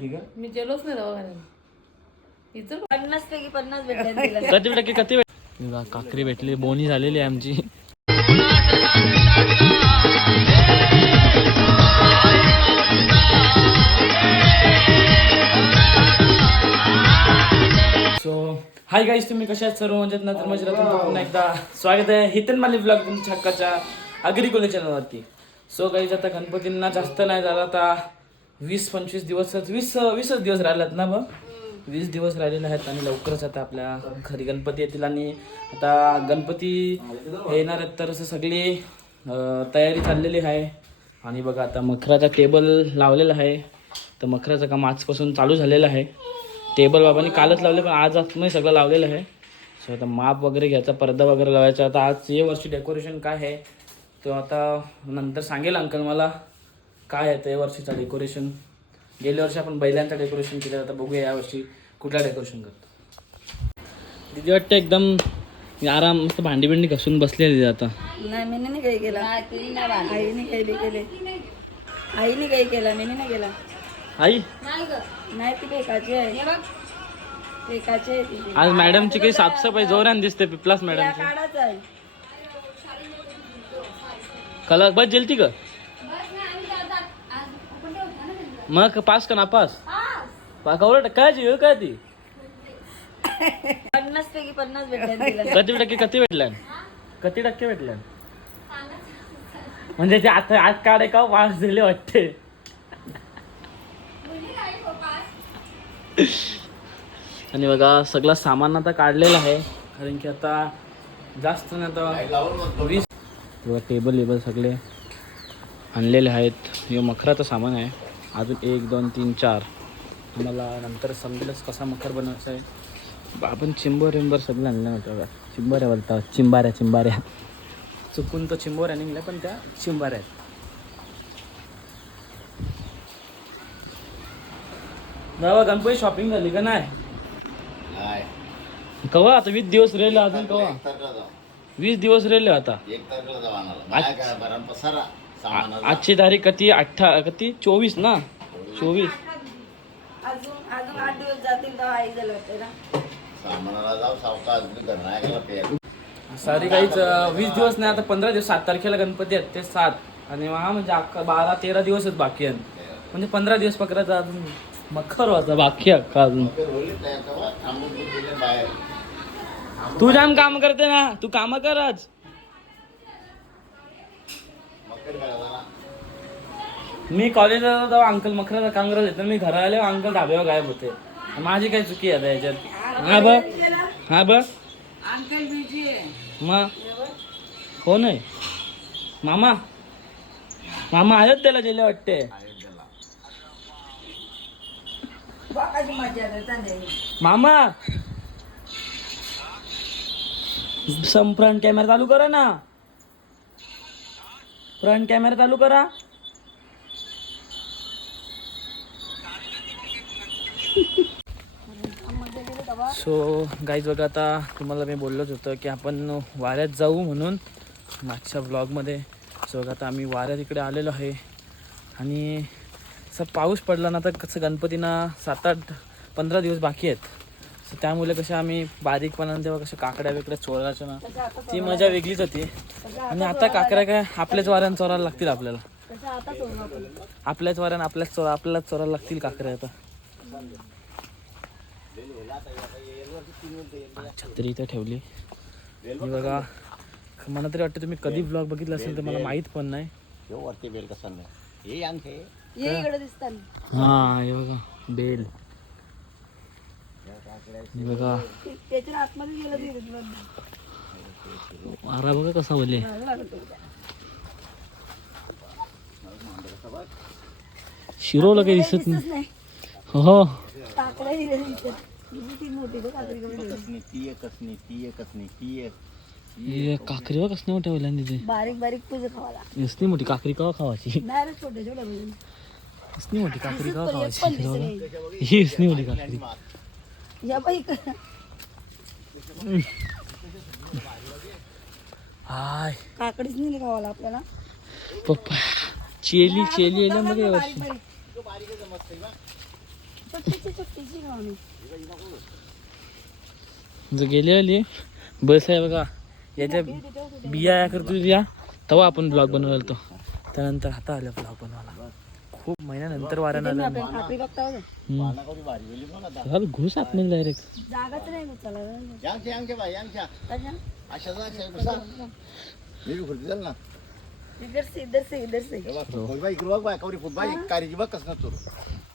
मी गेलोच नाही दवाखान्यात. इथं 50 पैकी 50 भेटले. किती काकरी भेटली, बोनी झालेली आहे आमची. सो हाय गाईज, तुम्ही कशा आहात सर्व? म्हणजे ना तर माझ्या पुन्हा एकदा स्वागत आहे हितन माली ब्लॉग तुमच्या हक्काच्या अग्री कॉलेज चॅनलवरती. सो गाईज, आता गणपतींना जास्त नाही झाला, आता 20-25 दिवसच 20च दिवस राहिलेत ना बघ. 20 दिवस राहिलेले आहेत आणि लवकरच आता आपल्या घरी गणपती येतील. आणि आता गणपती येणार आहेत तर असं सगळी तयारी चाललेली आहे. आणि बघा आता मखराचा टेबल लावलेला आहे, तर मखराचं काम आजपासून चालू झालेलं आहे. टेबल बाबांनी कालच लावले, पण आज आतमध्ये सगळं लावलेलं आहे. सो आता माप वगैरे घ्यायचा, पडदा वगैरे लावायचा. आता आज या वर्षी डेकोरेशन काय आहे तो आता नंतर सांगेल अंकल मला काय आहे या वर्षीचं डेकोरेशन. गेल्या वर्षी आपण बैलांचं डेकोरेशन केलं, आता बघूया यावर्षी कुठला डेकोरेशन करतो. दिदी वाटतं एकदम आराम मस्त भांडी बिंडी घासून बसलेली आता. नाही मी नाही काही केला. आईने काही केले. आईने काही केला, मी नाही केला. आई नाही ती बेकाची आहे. बेकाची आहे ती. आज मॅडमची काही साफसफाई जोरान दिसते. पिपलास मॅडमची काढाच आहे. कलर बस जेलती का मग पास का नापास कवळ काय काय ती 50 पैकी 50 भेटले. किती भेटल्या किती टक्के भेटल्या म्हणजे ते आता आज काढे का पास दिले वाटते. आणि बघा सगळं सामान आता काढलेलं आहे, कारण की आता जास्त नाही आता 20 टेबल वेबल सगळे आणलेले आहेत. हे मखराचं सामान आहे. अजून 1 2 3 4 तुम्हाला नंतर समजेलच कसा मखर बनवायचा आहे. आपण चिंबर सगळं आणलं नव्हतं. चिंबाऱ्या बोलतात, चिंबाऱ्या चुकून तर चिंबोऱ्या निघल्या, पण त्या चिंबाऱ्या आहेत. बाबा गणपती शॉपिंग झाली का नाही? कवा आता 20 दिवस राहिले. अजून कवा 20 दिवस राहिले. आता आजची तारीख किती? 24 ना? 24. अजून 8 दिवस जातील तेव्हा आई झालं होते ना. सारी काहीच 20 दिवस नाही, आता 15 दिवस. 7 तारखेला गणपती आहेत, ते 7 आणि हा म्हणजे 12-13 दिवसच बाकी आहेत. म्हणजे 15 दिवस पकडायचा, अजून मखर व्हायचा बाकी अख्खा अजून. तू जाम काम करते ना, तू काम कर आज. मी कॉलेजला जातो तेव्हा अंकल मखराचं काम करायला येतं. मी घरा आले अंकल धाब्यावर गायब होते. माझी काही चुकी आहे याच्यात. हा बघ अंकल बिजी आहे. मग कोण आहे? मामा अयोध्येला गेले वाटते. मामा फ्रंट कॅमेरा चालू करा ना. फ्रंट कॅमेरा चालू करा. सो गाईज बघा, आता तुम्हाला मी बोललोच होतं की आपण वाऱ्यात जाऊ म्हणून मागच्या ब्लॉगमध्ये. सो बघा आता आम्ही वाऱ्यात इकडे आलेलो आहे. आणि असं पाऊस पडला ना तर कसं गणपतींना 7-8-15 दिवस बाकी आहेत. सो त्यामुळे कसं आम्ही बारीकपणाने तेव्हा कसं काकड्या बिकड्या चोरायच्या ना, ती मजा वेगळीच होती. आणि आता काकड्या काय आपल्याच वाऱ्यानं चोरायला लागतील आपल्याला. आपल्याच वाऱ्यानं आपल्यालाच चोरायला लागतील काकड्या आता. छत्री इथे ठेवली. बघा मला तरी वाटतं तुम्ही कधी ब्लॉग बघितला असेल तर मला माहित पण नाही. हा हे बघा बेल. बघा वारा बघा कसा बोले. शिरोला काही दिसत नाही. हो काकरी बघ कसं मोठ्या होईल. तिथे बारीक बारीक तुझं खावाला. कसली मोठी काकरी कवा खावायची? डायरेक्ट छोटे छोटे कसली मोठी काकरी कवा खावायची? ही कसली मोठी काकरी. या बाई हाय काकडीच नाही खावाला आपल्याला. पप्पा चेली येईल मग यावर्षी. छोटीशी गावणी. जर गेलेली बस आहे बघा, याच्या बिया या करतो या तेव्हा आपण ब्लॉग बनवला तो. त्यानंतर आता आलं ब्लॉग बनवायला खूप महिन्यानंतर वाऱ्यानं आलं. आपण खाकरी बघता होतं. घुस आत नाही डायरेक्ट. जागाच नाही मग चला. इधर से इधर से इधर से.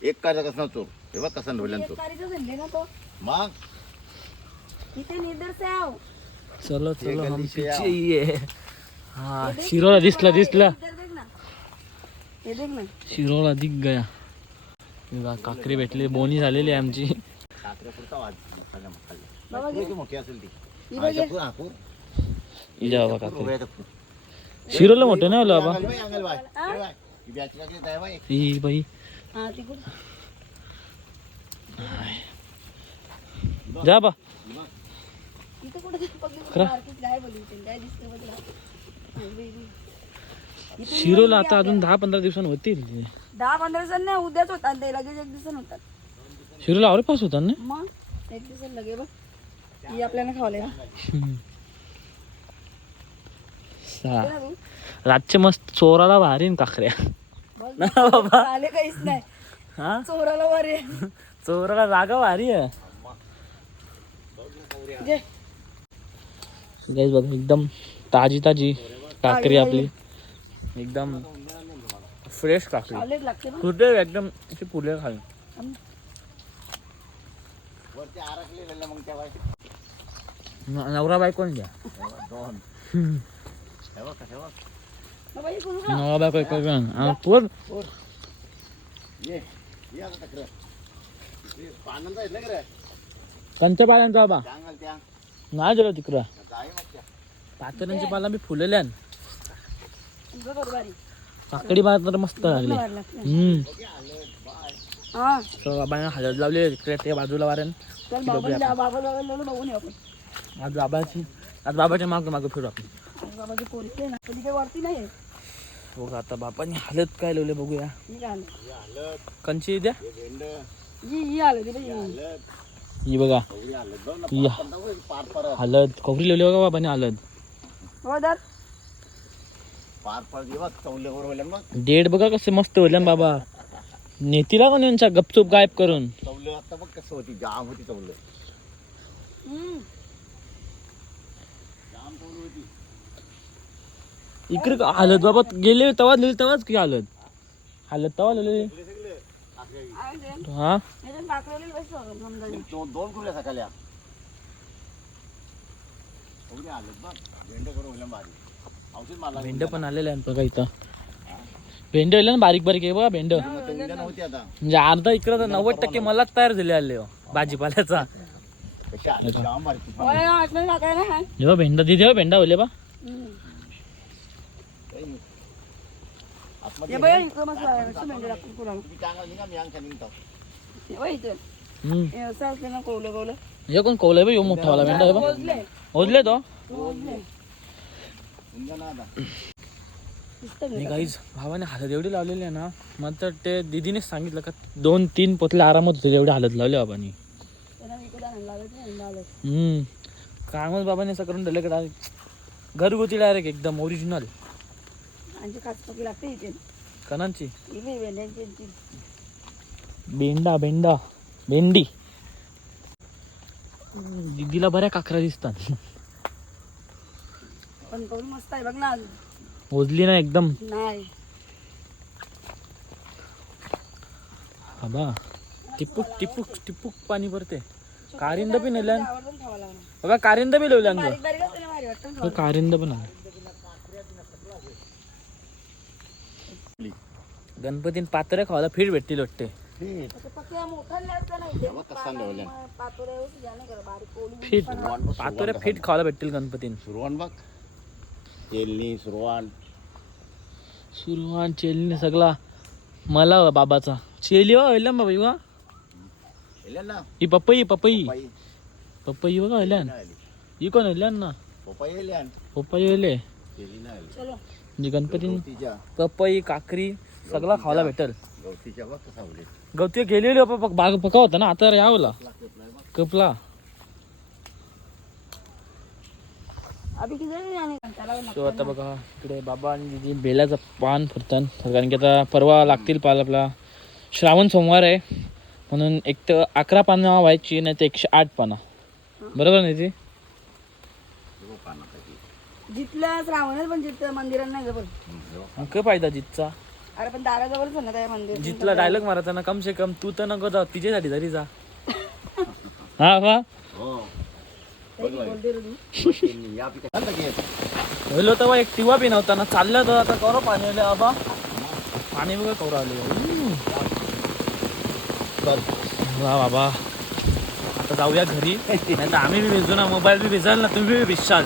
एक कारचा कसं चोर हे बघ कसा ढोल्यान चोर कारीचं धंदे ना तो. मग इथे इधर से आओ. चलो चलो हम पीछे ही है. हा शिरोला दिसला. इधर देख ना. हे देख ना. शिरोला दिख गया. बघा, काकरी भेटली, बोनी झालेली आहे आमची. बाबा घे. मोठी असेल ती ही बघ हे. इजा बाबा काकरी. शिरोला मोठं नाही आलं बाबा. ही बाई हा तिकडे. जा बा. इथे कुठे पकडली खरं? मार्केट काय बोलली काय दिसते बघ. शिरोला आता अजून 10-15 दिवसांनी होतील. 10-15 दिवसांनी नाही, उद्याच होतात ते लगेच 1 दिवसांनी होतात. शिरोला आवरे पास होता ना. मग 1 दिवसांनी लगे बघ. ही आपल्याला खावले ना. रातचे मस्त चोराला भारी न काकऱ्या. ना बाबा, आले काहीच नाही. हा चोराला वारे. चोराला जागा भारी आहे. जे गाईस बघा, एकदम ताजी ताजी काकरी आपली, एकदम फ्रेश काकरी. आवलेच लागते ना. कुठे एकदम अशी फुले खाली. नवरा बायको द्या. बाबा हे कोण नवरा बायको पोर कंच्या पाल्यांचा बाबा नाही गेलो तिकडं. पातळ्यांची पाला मी फुलेल्या. काकडी भात तर मस्त लागली. हा तर बाबाने हळद लावली तिकडे ते बाजूला वाऱ्यान. चल बाबा बघून येऊ आपण. आज बाबाच्या मागं फिरू आपण. आज बाबाची पोरकी आहे ना, कधी काही वरती नाही. बघा आता बापाने हळद काय लावले बघूया. ही आलं. कंची द्या. ही आलं ते बाई. ही बघा, ही हळद खोबरी लावली बघा बाबाने हळद. हो दर. डेट बघा कसे मस्त होल्या बाबा. नेतीला का यांच्या गपचूप गायब करून. आता बघ कसं होती जाम होती चवलं. इकडे हळद बाबा गेले तेव्हाच की हळद तेव्हा लिहिले. हा दोन खुल्या सकाळल्या भेंड पण आलेले आहेत बघा इथं. भेंड आले ना बारीक बारीक आहे बघा भेंड. नव्हती आता म्हणजे अर्धा इकडं तर 90% मलाच तयार झाले आले हो भाजीपाल्याचा. जाम बारकी जेव्हा भेंडा तिथे हो भेंडा होले बा. हे कोण कौल बा मोठा वाला भेंडा आहे बा. ओजले तो गाईज. भावाने हळद एवढी लावलेली आहे ना, मग तर ते दिदीनेच सांगितलं का 2-3 पोतले आरामात होते एवढी हळद लावली बाबांनी. कामच बाबाने असं करून दिलं का घरगुती डायरेक्ट एकदम ओरिजिनल. कणांची भेंडी दिदीला बऱ्या काकरा दिसतात. पण मस्त आहे बघ ना. ओजली ना एकदम. नाही बाबा टिपूक टिपूक टिपूक पाणी भरते. कारिंद बी नेल्यान बघा. कारिंद बी लावल्यान कारिंद पण आहे. गणपतीन पात्र खावायला फीड भेटतील वाटते. फीट पातोऱ्या फीट खावायला भेटतील गणपतीन. सुरवान बघ. चेलनी सुरवान चेलनी सगळा मला बाबाचा चेली हो बाबा. ही पपई पपई बघा हल्यान. ही कोण हल्यान ना पपई हले. म्हणजे गणपती पपई काकरी सगळा खावायला भेटल. गवतीच्या बघ कसा होईल. गवती गेलेली बाग पका होता ना, आता यावला कपला. तो आता बघा इकडे बाबा आणि दिदी बेलाचं पान फुरतात, कारण की आता परवा लागतील पाल. आपला श्रावण सोमवार आहे म्हणून एक तर 11 पानं व्हायची, नाही तर 108 पानं. बरोबर नाही ती जिथलं श्रावणच पण जिथं मंदिरात नाही जवळ. काय फायदा जितचा. अरे पण दाराजवळच ना त्या मंदिर. जितला डायलॉग मारायचा ना, कम से कम तू तर नको जा, तिच्यासाठी तरी जा. हा बा होलो तेव्हा एक टिवा बी नव्हता ना, चालल्या तर आता करो पाणी आले आबा. पाणी बघा कवर आले वा बाबा. आता जाऊया घरी, नाही तर आम्ही बी भिजू ना, मोबाईल बी भिजाल ना, तुम्ही बी भिजशाल.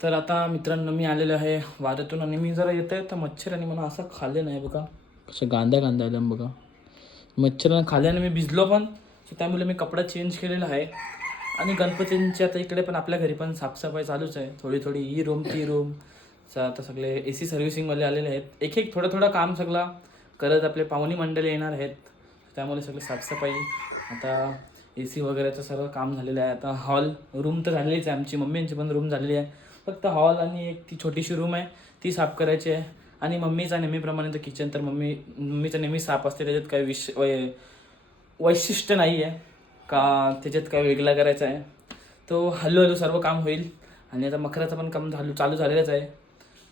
तर आता मित्रांनो मी आलेलो आहे वाऱ्यातून, आणि मी जरा येत आहे तर मच्छर आणि मला असं खाल्ले नाही बघा, कशा गांद्या आल्या बघा मच्छरानं खाल्ल्याने. मी भिजलो पण, सो त्यामुळे मी कपडा चेंज केलेला आहे. आणि गणपतींची आता इकडे पण आपल्या घरी पण साफसफाई चालूच आहे, थोडी थोडी. ही रूम ती रूम आता सगळे AC सर्व्हिसिंगवाले आलेले आहेत, एक एक थोडं काम सगळं करत. आपले पाहुणी मंडळी येणार आहेत, त्यामुळे सगळे साफसफाई आता AC वगैरेचं सर्व काम झालेलं आहे. आता हॉल रूम तर झालेलीच आहे, आमची मम्मींची पण रूम झालेली आहे. फक्त हॉल आणि एक ती छोटीशी रूम आहे ती साफ करायची आहे. आणि मम्मीचा नेहमीप्रमाणे तर किचन तर मम्मीचं नेहमी साफ असते, त्याच्यात काही वैशिष्ट्य नाही आहे का त्याच्यात काय वेगळा करायचा आहे. तो हळूहळू सर्व काम होईल. आणि आता मखराचं पण काम चालू झालेलंच आहे.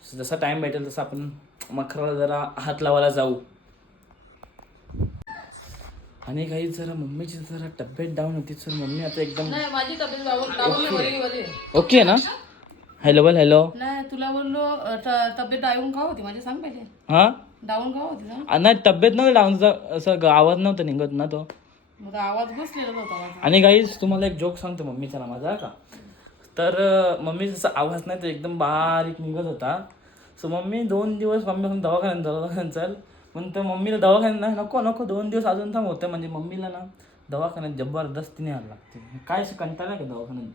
जसा टाईम भेटेल तसं आपण मखराला जरा हात लावायला जाऊ. आणि काही जरा मम्मीची जरा तब्येत डाऊन होती, सर मम्मी आता एकदम नाही, माझी तब्येत बरी. ओके ना. हॅलो नाही, तुला बोललो तब्येत डाऊन का होती माझी, सांग पाहिजे. हा डाऊन का होती ना. नाही तब्येत नव्हती डाऊनचा, असं आवाज नव्हता निघत ना तो. मग आवाज बसलेला होता माझा. आणि गाईज तुम्हाला एक जोक सांगतो मम्मीचा ना माझा का. तर मम्मी जसा आवाज नाही तो एकदम बारीक निघत होता. सो मम्मी 2 दिवस मम्मी दवाखान्यात चल म्हणतं. मम्मीला दवाखान्यात नाही, नको 2 दिवस अजून थांब होतं. म्हणजे मम्मीला ना दवाखान्यात जबरदस्तीने यायला लागते. काय कंटाळा का दवाखान्यात,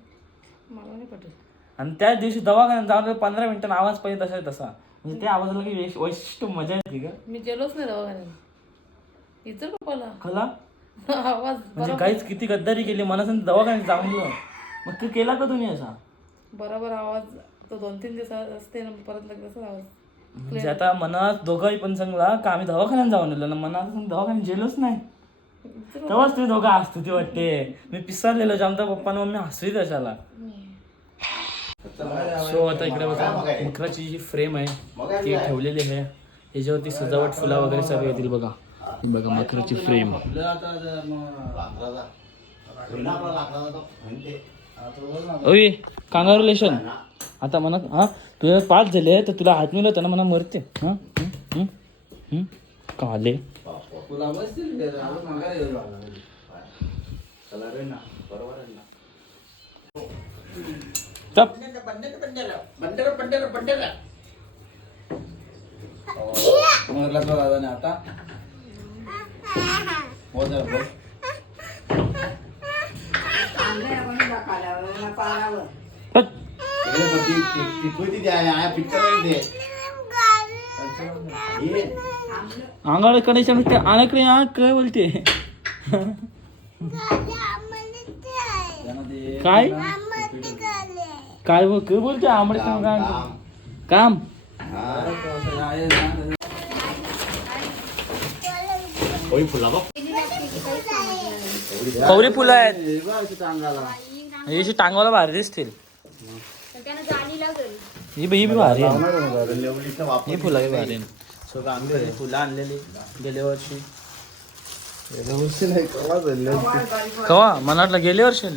मला नाही पटेल. आणि त्या दिवशी दवाखान्यात जाऊन 15 मिनिटांना आवाज पाहिजे तसा म्हणजे त्या आवाजाला काही वैशिष्ट्य मजा येते का. मी गेलोच नाही दवाखान्यात. इतर पप्पाला खला आवाज म्हणजे काहीच किती गद्दारी केली मला सांग दवाखान्यात जाऊन. मग तू केला का तुम्ही असा बरोबर आवाज तो 2-3 दिवस असते ना, परत लगेच आवाज. म्हणजे आता मनात दोघंही पण सांगला का आम्ही दवाखान्यात जाऊन आलो ना, मनात दवाखान्यात गेलोच नाही. तेव्हाच तुम्ही दोघं हसतो ती वाटते. मी पिसारलेलो जामता पप्पा मम्मी हसवी त्याच्याला. सो आता इकडे बघा मखराची जी फ्रेम आहे ती ठेवलेली आहे, याच्यावरती सजावट फुला वगैरे सर्व येतील बघा. बघा मखराची फ्रेम. ओय कांग्रॅच्युलेशन. आता म्हणा हा तुझ्या 5 झाले तर तुला हात मिळवता ना म्हणा मरते. हा काले चप आता अंगाला कनेक्शन आणकडे काय बोलते काय काय बोलते आंबडे काम. कवरी फुलं आहेत याची टांगवाला भारी दिसतील. ही बी भारी आहे, ही फुलं भारी. आम्ही फुलं आणलेली गेल्या वर्षी. कवा मला वाटलं गेल्या वर्षी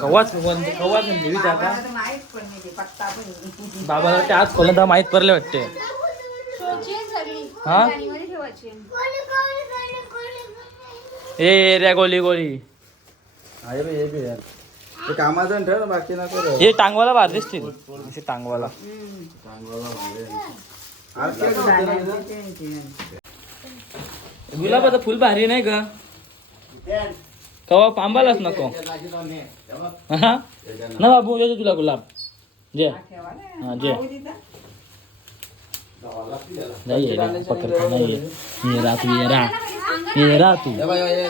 कवाच नेवी आता बाबाला वाटते आज खोलं तर माहीत पडले वाटते. हा ए रे गोली कामाचं ठेव बाकी ना करू. हे टांगवाला भारी दिसतील अशी टांगवाला. गुलाबाचं फुल भारी नाही का कवा पांबालाच नको. हा ना बाबू येतो तुला गुलाब जे. हा जे नाही ये पकड़ता नहीं ये रात ये रात हे बघ, हे.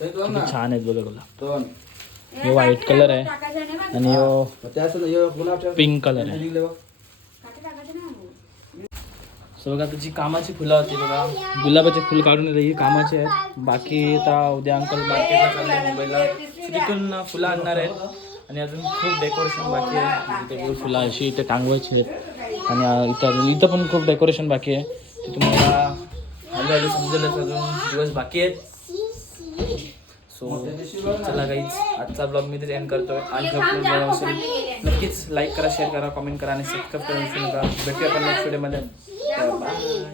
हे दोन ना. छान आहेत बघा गुलाब. दोन. हे व्हाईट कलर आहे आणि ह्यो मग त्याच हे गुलाब ठेव. पिंक कलर आहे. निघले बघ. सो बघा त्याची कामाची फुलं होती बघा. गुलाबाचे फुल काढून ही कामाची आहेत. बाकी आता उद्या अंकल मार्केटला चालले मुंबईला, तिथून फुलं आणणार आहेत आणि अजून खूप डेकोरेशन बाकी आहे. इथे फुलं अशी इथे टांगवायची आहेत आणि इथं पण खूप डेकोरेशन बाकी आहे. ते तुम्हाला हळूहळू समजेलच, अजून दिवस बाकी आहेत. सो चला गाईज, आजचा ब्लॉग मी इथे एंड करतोय. आणि जर ब्लॉग मिळाला असेल नक्कीच लाईक करा, शेअर करा, कमेंट करा आणि सबस्क्राईब करा विसरू नका. भेटूया आपण नेक्स्ट व्हिडिओमध्ये. बाय.